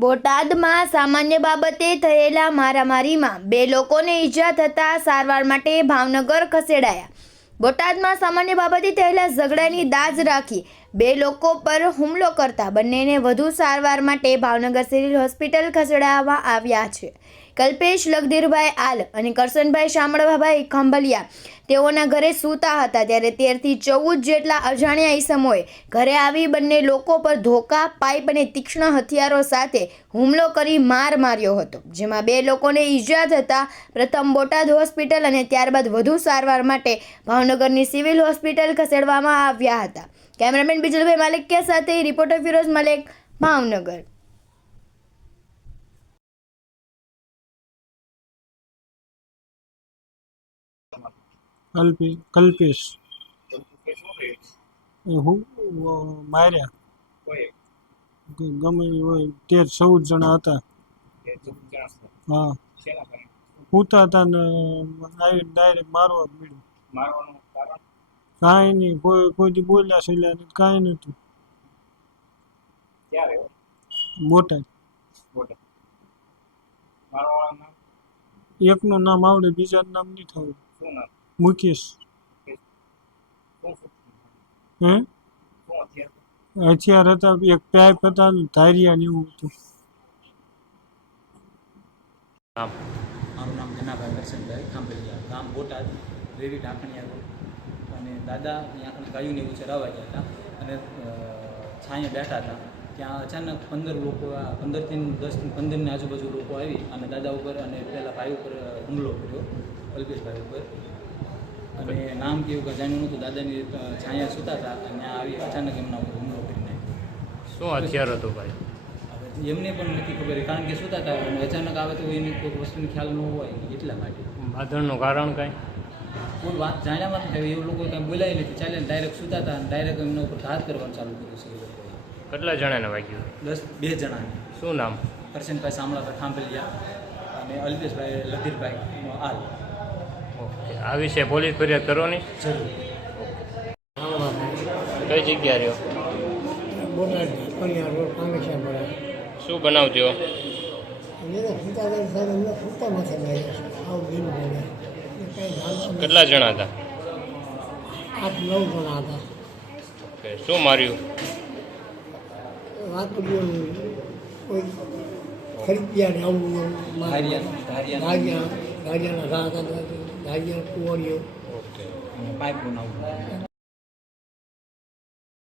બોટાદમાં સામાન્ય બાબતે થયેલા મારામારીમાં 2 લોકોને ઈજા થતાં સારવાર માટે ભાવનગર ખસેડાયા। બોટાદમાં સામાન્ય બાબતે થયેલા ઝઘડાની દાજ રાખી 2 લોકો પર હુમલો કરતા બંનેને વધુ સારવાર માટે ભાવનગર સિવિલ હોસ્પિટલ ખસેડવામાં આવ્યા છે। કલ્પેશ લખધીરભાઈ આલ અને કરશનભાઈ શામળભાઈ ખંભલિયા તેઓના ઘરે સૂતા હતા ત્યારે 13 થી 14 જેટલા અજાણ્યા ઈસમોએ ઘરે આવી બંને લોકો પર ધોકા, પાઇપ અને તીક્ષ્ણ હથિયારો સાથે હુમલો કરી માર માર્યો હતો, જેમાં 2 લોકોને ઈજા થતાં પ્રથમ બોટાદ હોસ્પિટલ અને ત્યારબાદ વધુ સારવાર માટે ભાવનગરની સિવિલ હોસ્પિટલ ખસેડવામાં આવ્યા હતા। કેમેરામેન બિજલભાઈ માલિકિયા સાથે રિપોર્ટર ફિરોઝ મલેક, ભાવનગર। કલ્પેશ હું માર્યા ગમે હોય 13-14 જણા હતા। હા, પૂતા હતા ને આવીને ડાયરેક્ટ મારવા જ મળ્યું। કાંઈ નહીં, કોઈ બોલ્યા છેલ્લા નહીં, કાંઈ નહોતું। બોટાદ એકનું નામ આવડે, બીજાનું નામ નહીં થયું। મુકેશ। હથિયાર હતા, એક પાઇપ હતા ને ધારિયા ને એવું હતું। મારું નામ જનાભાઈ કરશનભાઈ ખાંભલિયા, ગામ બોટાદ, રેવી ઢાંકણિયા રોડ। અને દાદા અહીંયા ગાયોને એવું ચરાવવા ગયા હતા અને છાંયે બેઠા હતા, ત્યાં અચાનક 15 લોકો 15 થી 10 થી 15ની આજુબાજુ લોકો આવી અને દાદા ઉપર અને પેલા ભાઈ ઉપર હુમલો કર્યો, કલ્પેશભાઈ ઉપર। અને નામ કેવું કે જાણ્યું નહોતું, દાદાની છાંયા સૂતા હતા અને ત્યાં આવી અચાનક એમના ઉપર હુમલો કરી નાખ્યો। શું હથિયાર હતું ભાઈ? હવે એમને પણ નથી ખબર, કારણ કે સૂતા હતા અને અચાનક આવે તો એની કોઈ વસ્તુનો ખ્યાલ ન હોય એટલા માટે। બાંધણનું કારણ કાંઈ? કોઈ વાત જાણ્યામાં નથી, એ લોકો કાંઈ બોલાય નથી, ચાલે ડાયરેક્ટ સૂતા હતા અને ડાયરેક્ટ એમના ઉપર ઘાત કરવાનું ચાલુ કર્યું છે એ લોકોએ। કેટલા જણાને વાગ્યું? 2 જણાને। શું નામ? કરશનભાઈ શામળાભાઈ ખાંભલિયા અને અલ્પેશભાઈ લખધીરભાઈ આલ। ઓકે, આ વિશે પોલીસ ફરિયાદ કરવાની જરૂર। કઈ જગ્યા રહ્યો? બોટાદ કન્યા રોડ કામેશ્વર। શું બનાવજો? કેટલા જણા હતા? 8-9 જણા હતા। ઓકે, શું માર્યું? વાત કોઈ ખરીદ્યા ને આવું ધારિયાના ઘા હતા, ધારિયા કુંવરીઓ। પાઇપ બનાવવું।